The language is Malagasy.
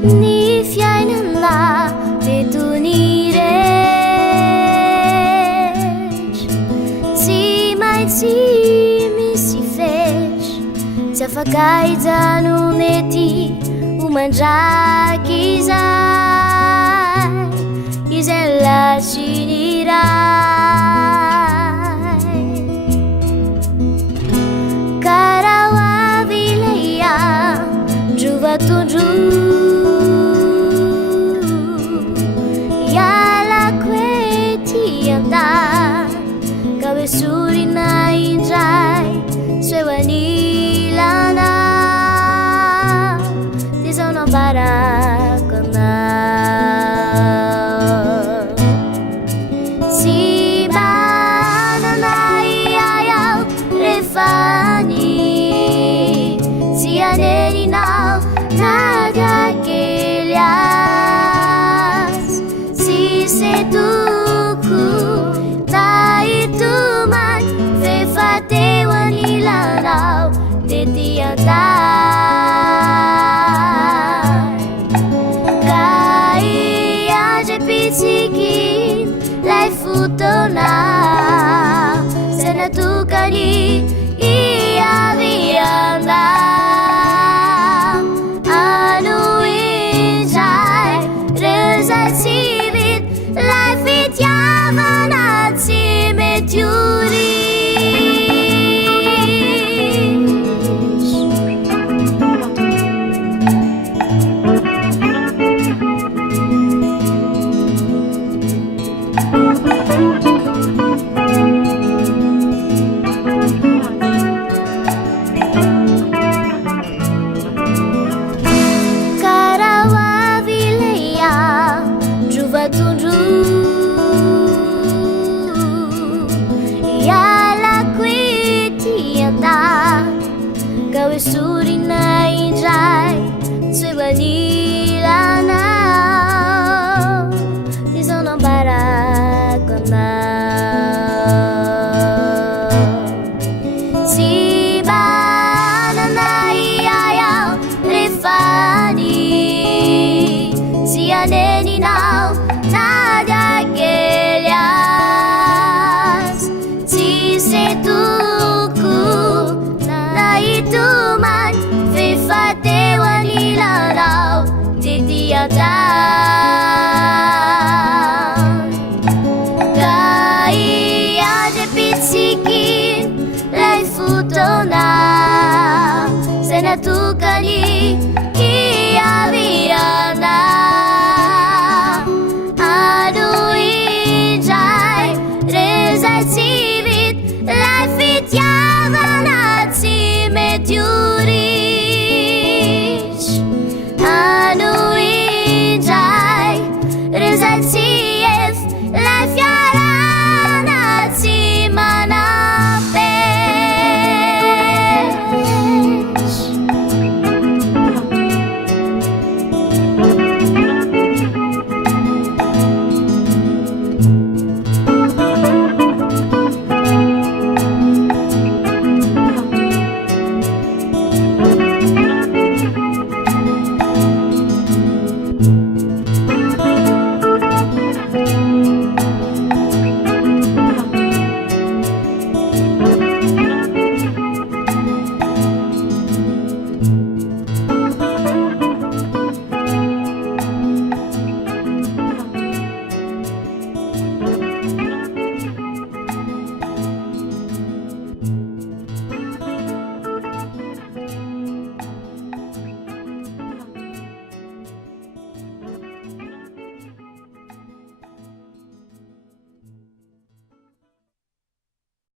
Ny fiainana teto ny rehetra tsy maintsy misy fetra tsy afaka hijanona ety ho mandraky izay lasy ny ray karaho avy ilay andro vatondro Sorina indray soevanilana tizao nambarako anao tsy manana iaho rehefa ny tsy aneninao na dia kely azy tsisy toko teo anilanao tety antany ka iandry pitsiky lay fotoana zay natokany iavianao ano indray reo zay tsy vita lay fitiavana tsy mety uri Sorina indray soevanilanao tizao nambarako anao tsy manana iaho rehefa ny tsy aneninao na dia kely azy tsisy toko na itomany teo anilanao tety antany